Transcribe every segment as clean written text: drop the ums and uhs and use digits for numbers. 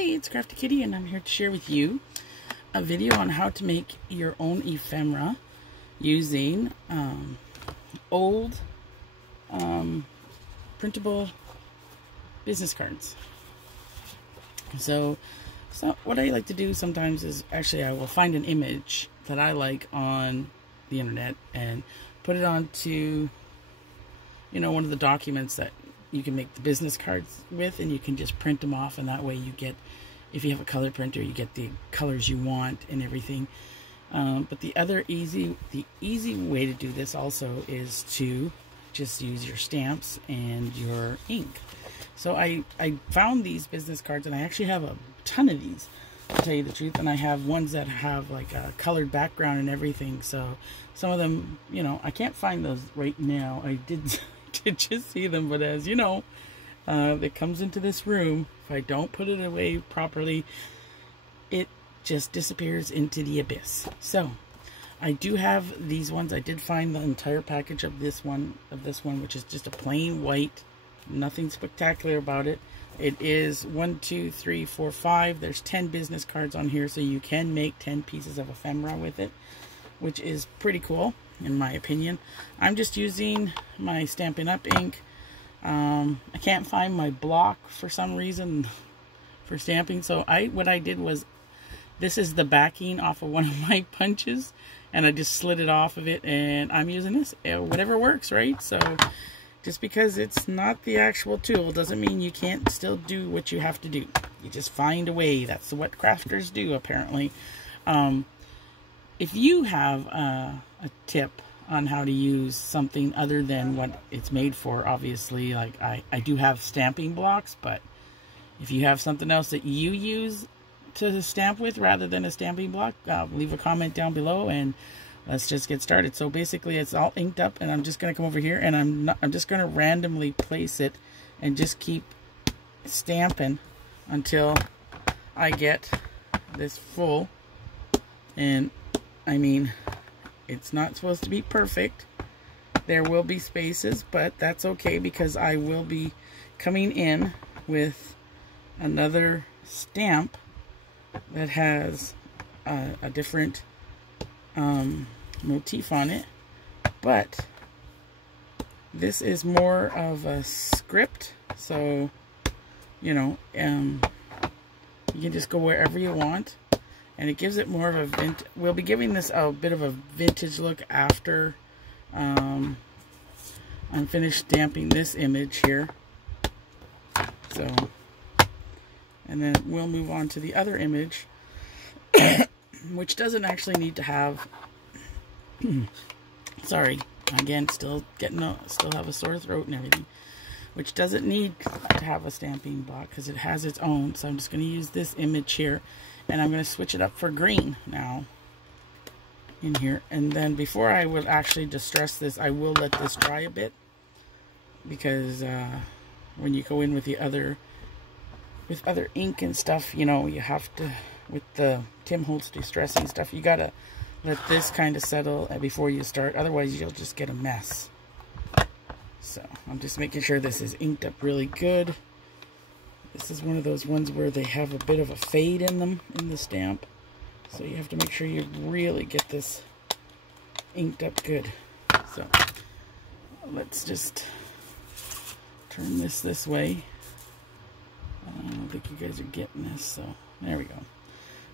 Hey, it's Crafty Kitty, and I'm here to share with you a video on how to make your own ephemera using old printable business cards. So what I like to do sometimes is actually I will find an image that I like on the internet and put it onto, you know, one of the documents that you can make the business cards with, and you can just print them off, and that way you get, if you have a color printer, you get the colors you want and everything. But the easy way to do this also is to just use your stamps and your ink. So I found these business cards, and I actually have a ton of these, to tell you the truth, and I have ones that have like a colored background and everything. So some of them, you know, I can't find those right now. I did just see them, but as you know, it comes into this room. If I don't put it away properly, it just disappears into the abyss. So I do have these ones. I did find the entire package of this one, which is just a plain white, nothing spectacular about it. It is 1, 2, 3, 4, 5. There's 10 business cards on here, so you can make 10 pieces of ephemera with it, which is pretty cool in my opinion. I'm just using my Stampin' Up! Ink. I can't find my block for some reason for stamping, so what I did was, this is the backing off of one of my punches, and I just slid it off of it, and I'm using this. Whatever works, right? So just because it's not the actual tool doesn't mean you can't still do what you have to do. You just find a way. That's what crafters do, apparently. If you have a tip on how to use something other than what it's made for, obviously, like I do have stamping blocks, but if you have something else that you use to stamp with rather than a stamping block, leave a comment down below and let's just get started. So basically it's all inked up, and I'm just going to come over here, and I'm just going to randomly place it and just keep stamping until I get this full. And I mean, it's not supposed to be perfect. There will be spaces, but that's okay, because I will be coming in with another stamp that has a different motif on it. But this is more of a script, so you know, you can just go wherever you want. And it gives it more of a we'll be giving this a bit of a vintage look after I'm finished stamping this image here. So, and then we'll move on to the other image, which doesn't actually need to have, sorry, again, still have a sore throat and everything, which doesn't need to have a stamping block because it has its own. So I'm just going to use this image here, and I'm going to switch it up for green now in here. And then before I will actually distress this, I will let this dry a bit, because when you go in with other ink and stuff, you know, you have to, with the Tim Holtz distressing stuff, you gotta let this kind of settle before you start, otherwise you'll just get a mess. So I'm just making sure this is inked up really good. This is one of those ones where they have a bit of a fade in them, in the stamp. So you have to make sure you really get this inked up good. So let's just turn this way. I don't think you guys are getting this, so there we go.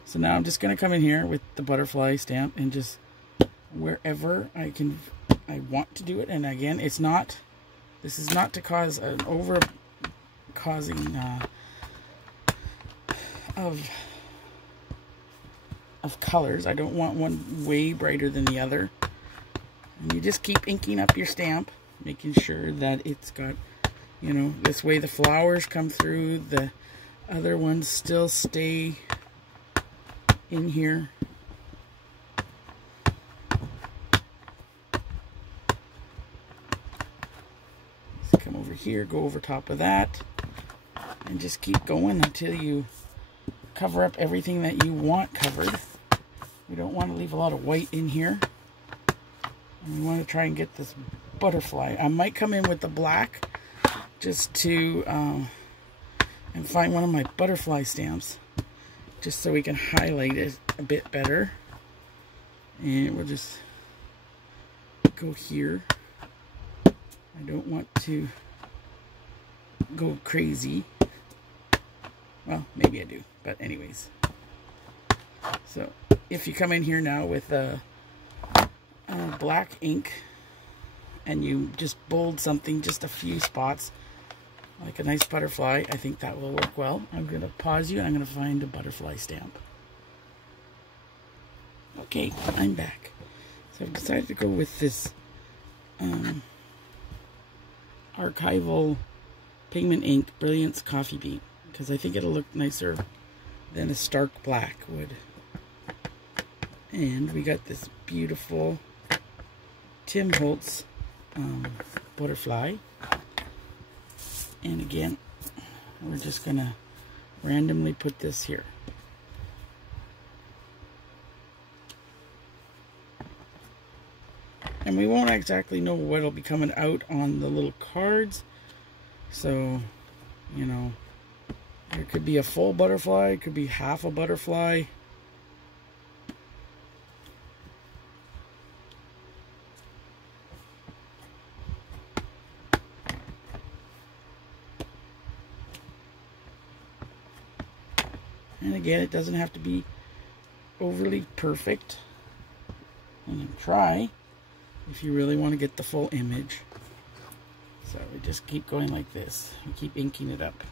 So now I'm just going to come in here with the butterfly stamp and just wherever I want to do it. And again, this is not to cause an causing of colors. I don't want one way brighter than the other. And you just keep inking up your stamp, making sure that it's got, you know, this way the flowers come through, the other ones still stay in here. Let's come over here, go over top of that, and just keep going until you cover up everything that you want covered. We don't want to leave a lot of white in here. And we want to try and get this butterfly. I might come in with the black just to and find one of my butterfly stamps just so we can highlight it a bit better. And we'll just go here. I don't want to go crazy. Well, maybe I do, but anyways. So if you come in here now with a black ink and you just bold something, just a few spots, like a nice butterfly, I think that will work well. I'm going to pause you. I'm going to find a butterfly stamp. Okay, I'm back. So I've decided to go with this archival pigment ink Brilliance Coffee Bean, because I think it'll look nicer than a stark black would. And we got this beautiful Tim Holtz butterfly. And again, we're just going to randomly put this here. And we won't exactly know what'll be coming out on the little cards. So, you know, there could be a full butterfly, it could be half a butterfly. And again, it doesn't have to be overly perfect. And try if you really want to get the full image. So we just keep going like this. We keep inking it up.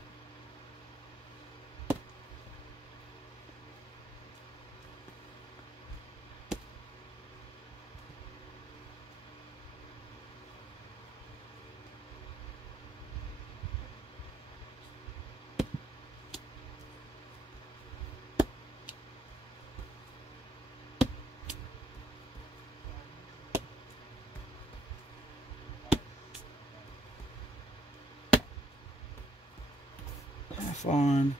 Half on.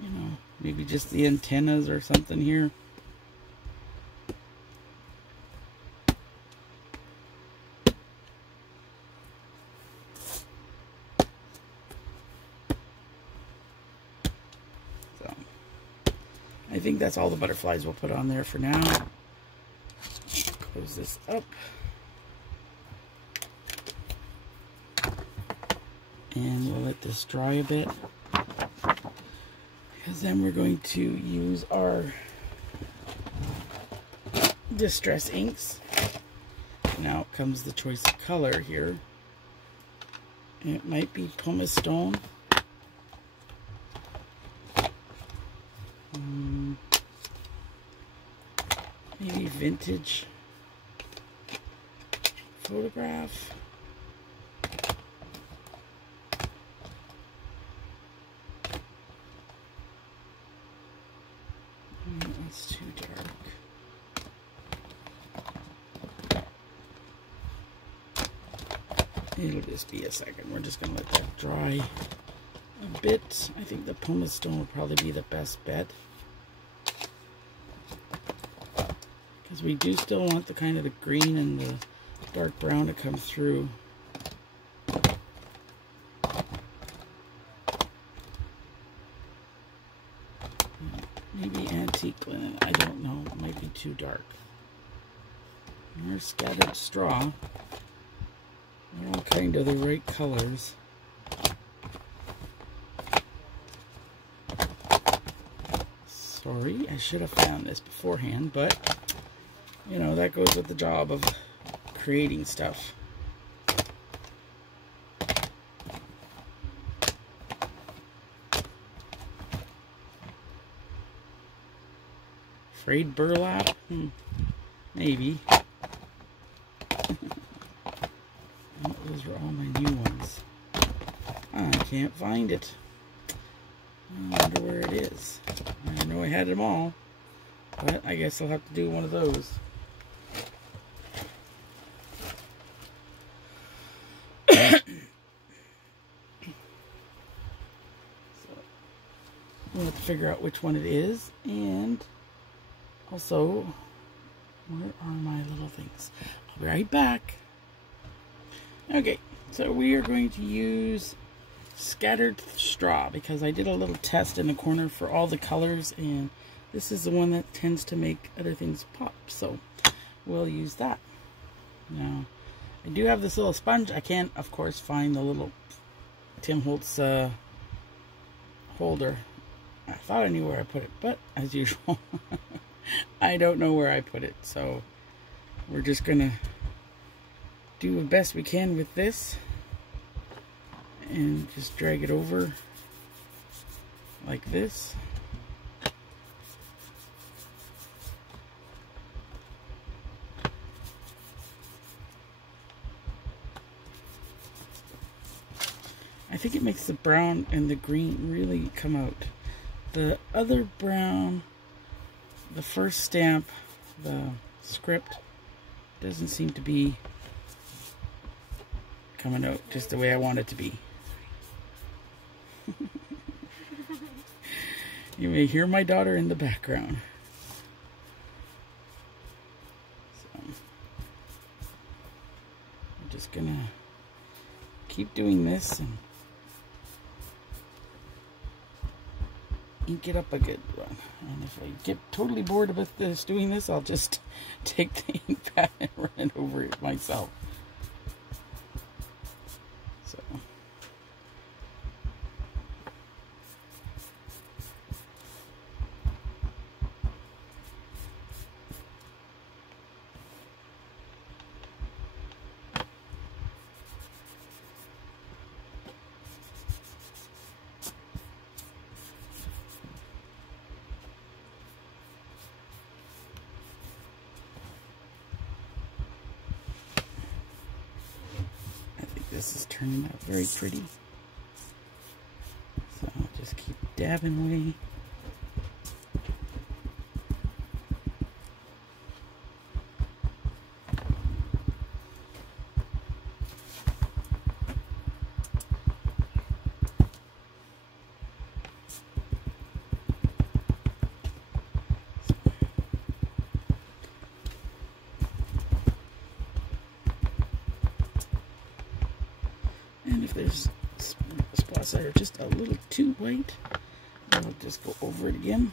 You know, maybe just the antennas or something here. So, I think that's all the butterflies we'll put on there for now. Close this up. And we'll let this dry a bit, because then we're going to use our distress inks. Now comes the choice of color here. And it might be pumice stone. Maybe vintage photograph. It's too dark. It'll just be a second. We're just going to let that dry a bit. I think the pumice stone will probably be the best bet, because we do still want the kind of the green and the dark brown to come through. Maybe antique linen, I don't know, it might be too dark. And there's scattered straw. They're all kind of the right colors. Sorry, I should have found this beforehand, but, you know, that goes with the job of creating stuff. Frayed burlap? Maybe. Those are all my new ones. I can't find it. I wonder where it is. I know I had them all, but I guess I'll have to do one of those. So we'll have to figure out which one it is, and also, where are my little things? I'll be right back. Okay, so we are going to use scattered straw because I did a little test in the corner for all the colors, and this is the one that tends to make other things pop, so we'll use that. Now, I do have this little sponge. I can't, of course, find the little Tim Holtz holder. I thought I knew where I put it, but as usual, I don't know where I put it, so we're just gonna do the best we can with this and just drag it over like this. I think it makes the brown and the green really come out. The other brown, the first stamp, the script, doesn't seem to be coming out just the way I want it to be. You may hear my daughter in the background. So, I'm just gonna keep doing this and ink it up a good one. And if I get totally bored with this, doing this, I'll just take the ink pad and run it over it myself. So. This is turning out very pretty. So I'll just keep dabbing away. And if there's spots that are just a little too white, I'll just go over it again.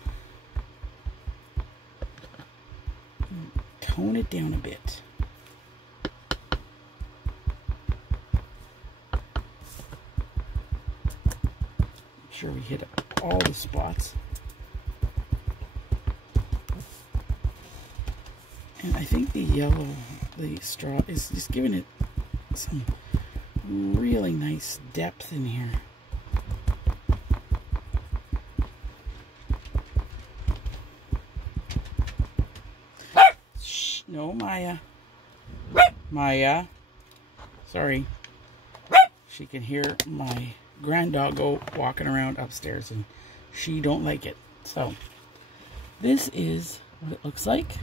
And tone it down a bit. Make sure we hit all the spots. And I think the yellow, the straw, is just giving it some really nice depth in here. Shh, no, Maya. Maya. Sorry. She can hear my granddoggo walking around upstairs and she don't like it. So, this is what it looks like.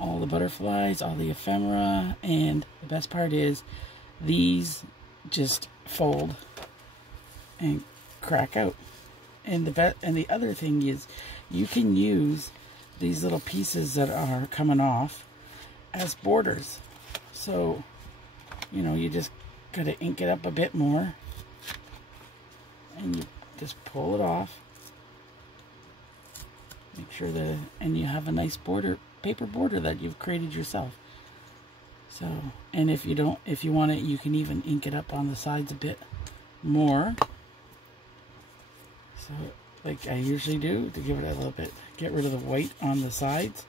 All the butterflies, all the ephemera, and the best part is these just fold and crack out. And the other thing is you can use these little pieces that are coming off as borders. So, you know, you just gotta ink it up a bit more and you just pull it off. Make sure that, and you have a nice border, paper border that you've created yourself. So, and if you don't, if you want it, you can even ink it up on the sides a bit more. So, like I usually do, to give it a little bit, get rid of the white on the sides.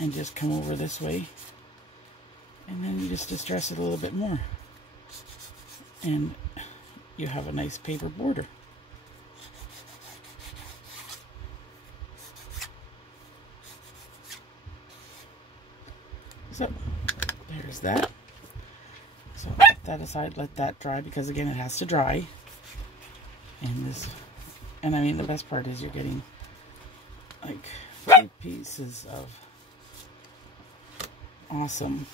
And just come over this way. And then you just distress it a little bit more. And you have a nice paper border. So, there's that. So, put that aside, let that dry, because again, it has to dry. And this, and I mean, the best part is you're getting like 2 pieces of awesome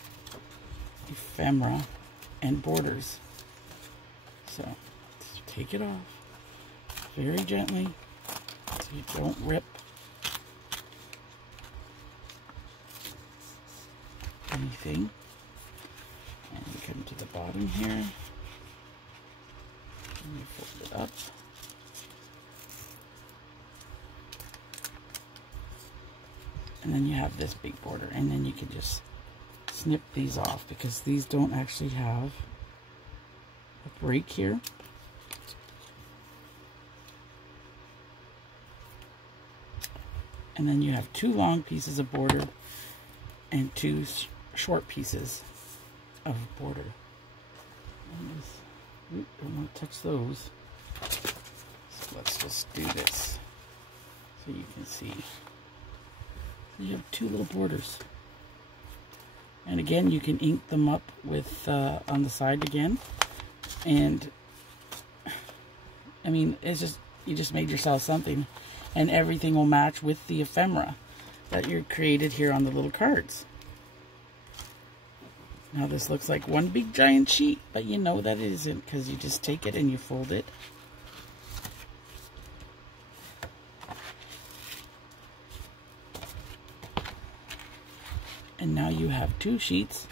ephemera and borders. So, just take it off very gently so you don't rip anything. And bottom here. And you fold it up. And then you have this big border, and then you can just snip these off because these don't actually have a break here. And then you have 2 long pieces of border and 2 short pieces of border. Don't want to touch those. So let's just do this so you can see. So you have 2 little borders. And again, you can ink them up with on the side again. And I mean, it's just, you just made yourself something. And everything will match with the ephemera that you created here on the little cards. Now this looks like one big giant sheet, but you know that it isn't because you just take it and you fold it. And now you have 2 sheets,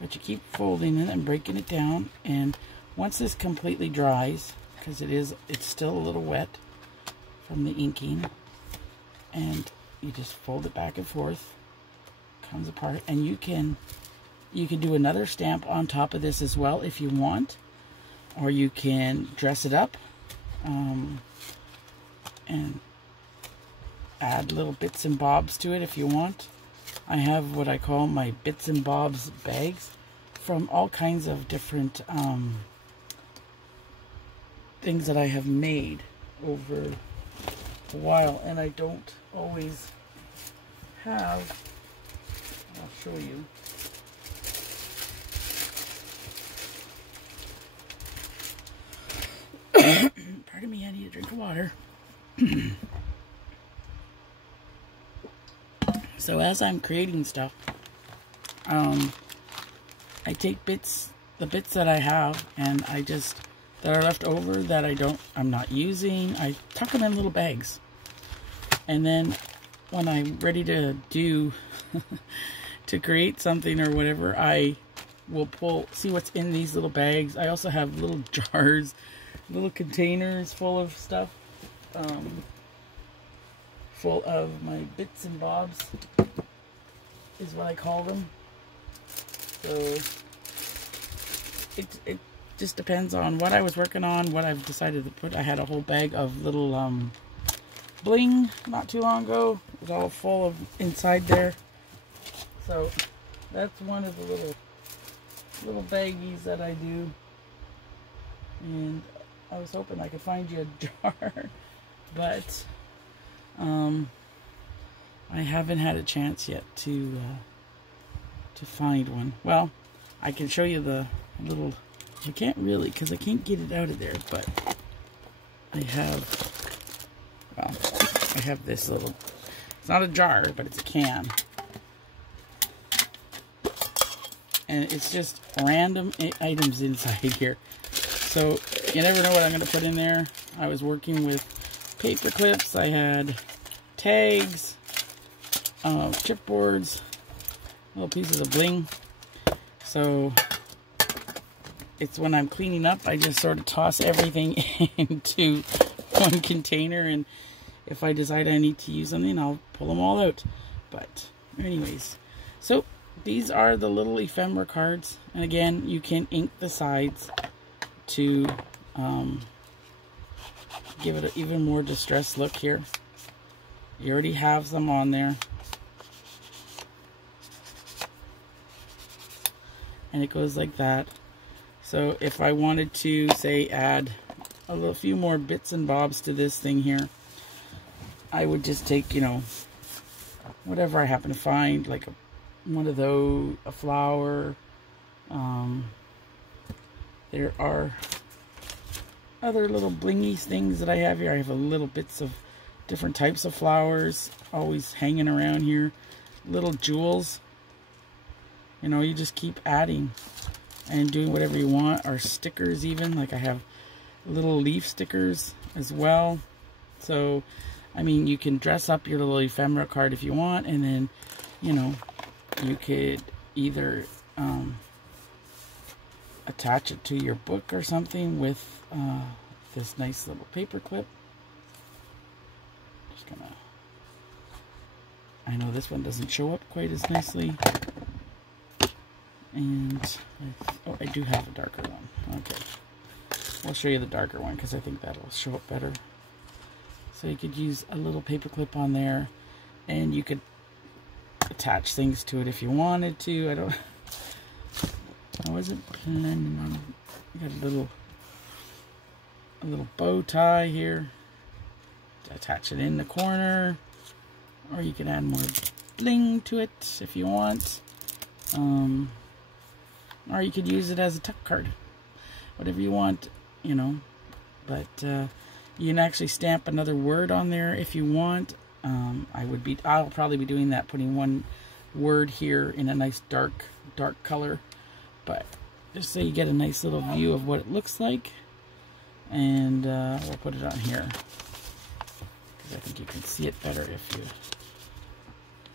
but you keep folding it and breaking it down. And once this completely dries, because it's still a little wet from the inking, and you just fold it back and forth, comes apart, and you can do another stamp on top of this as well if you want, or you can dress it up and add little bits and bobs to it if you want. I have what I call my bits and bobs bags from all kinds of different things that I have made over a while, and I don't always have. I'll show you. Pardon me, I need a drink of water. So as I'm creating stuff, I take the bits that I have, and that are left over that I'm not using, I tuck them in little bags. And then when I'm ready to to create something or whatever, I will see what's in these little bags. I also have little jars, little containers full of stuff, full of my bits and bobs is what I call them. So it just depends on what I was working on, what I've decided to put. I had a whole bag of little bling not too long ago. It was all full of inside there. So that's one of the little baggies that I do. And I was hoping I could find you a jar, but I haven't had a chance yet to find one. Well, I can show you the little. I can't really because I can't get it out of there, but I have this little. It's not a jar, but it's a can. And it's just random items inside here. So you never know what I'm going to put in there. I was working with paper clips. I had tags, chipboards, little pieces of bling. So it's when I'm cleaning up, I just sort of toss everything into one container, and if I decide I need to use something, I'll pull them all out. But anyways, so these are the little ephemera cards, and again, you can ink the sides to give it an even more distressed look here. You already have some on there, and it goes like that. So if I wanted to, say, add a few more bits and bobs to this thing here, I would just take, you know, whatever I happen to find, like one of those, a flower. There are other little blingy things that I have here. I have a little bits of different types of flowers always hanging around here. Little jewels. You know, you just keep adding and doing whatever you want. Or stickers even. Like I have little leaf stickers as well. So, I mean, you can dress up your little ephemera card if you want. And then, you know, you could either attach it to your book or something with this nice little paper clip. Just gonna, I know this one doesn't show up quite as nicely. And, I do have a darker one. Okay. I'll show you the darker one because I think that'll show up better. So you could use a little paper clip on there, and you could attach things to it if you wanted to. I wasn't planning on. I got a little bow tie here to attach it in the corner, or you can add more bling to it if you want, or you could use it as a tuck card, whatever you want, you know. But you can actually stamp another word on there if you want. I'll probably be doing that, putting one word here in a nice dark color. But just so you get a nice little view of what it looks like. And we'll put it on here, because I think you can see it better if you...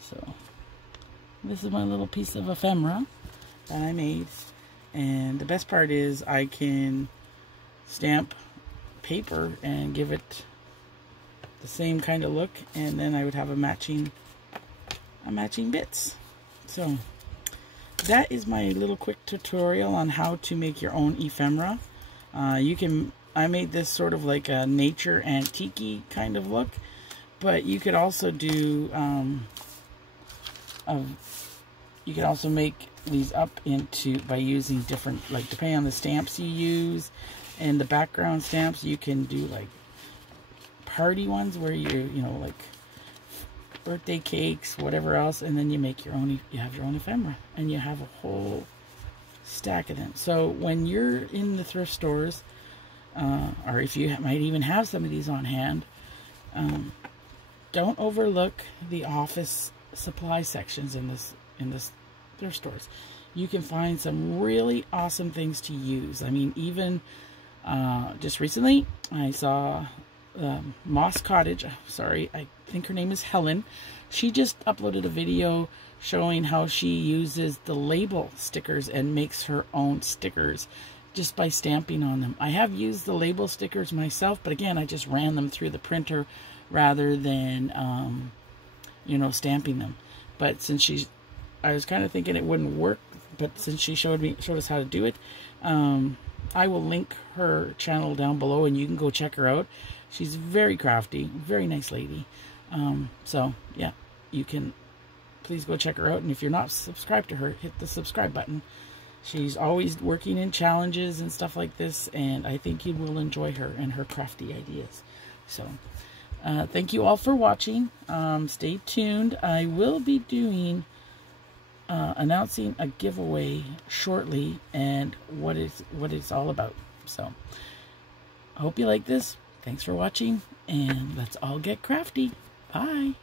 So, this is my little piece of ephemera that I made. And the best part is I can stamp paper and give it the same kind of look, and then I would have a matching bits. So that is my little quick tutorial on how to make your own ephemera. I made this sort of like a nature antique-y kind of look, but you could also do you could also make these up into by using different, like, depending on the stamps you use and the background stamps, you can do like party ones where you know, like birthday cakes, whatever else, and then you make your own, you have your own ephemera, and you have a whole stack of them. So when you're in the thrift stores, or if you might even have some of these on hand, don't overlook the office supply sections in this thrift stores. You can find some really awesome things to use. I mean, even just recently I saw MossCottage, sorry, I think her name is Helen. She just uploaded a video showing how she uses the label stickers and makes her own stickers just by stamping on them. I have used the label stickers myself, but again, I just ran them through the printer rather than you know, stamping them. But since I was kind of thinking it wouldn't work, but since she showed us how to do it, I will link her channel down below, and you can go check her out. She's very crafty, very nice lady. So yeah, you can please go check her out. And if you're not subscribed to her, hit the subscribe button. She's always working in challenges and stuff like this, and I think you will enjoy her and her crafty ideas. So thank you all for watching. Stay tuned. I will be doing announcing a giveaway shortly, and what it's all about. So I hope you like this. Thanks for watching, and let's all get crafty. Bye.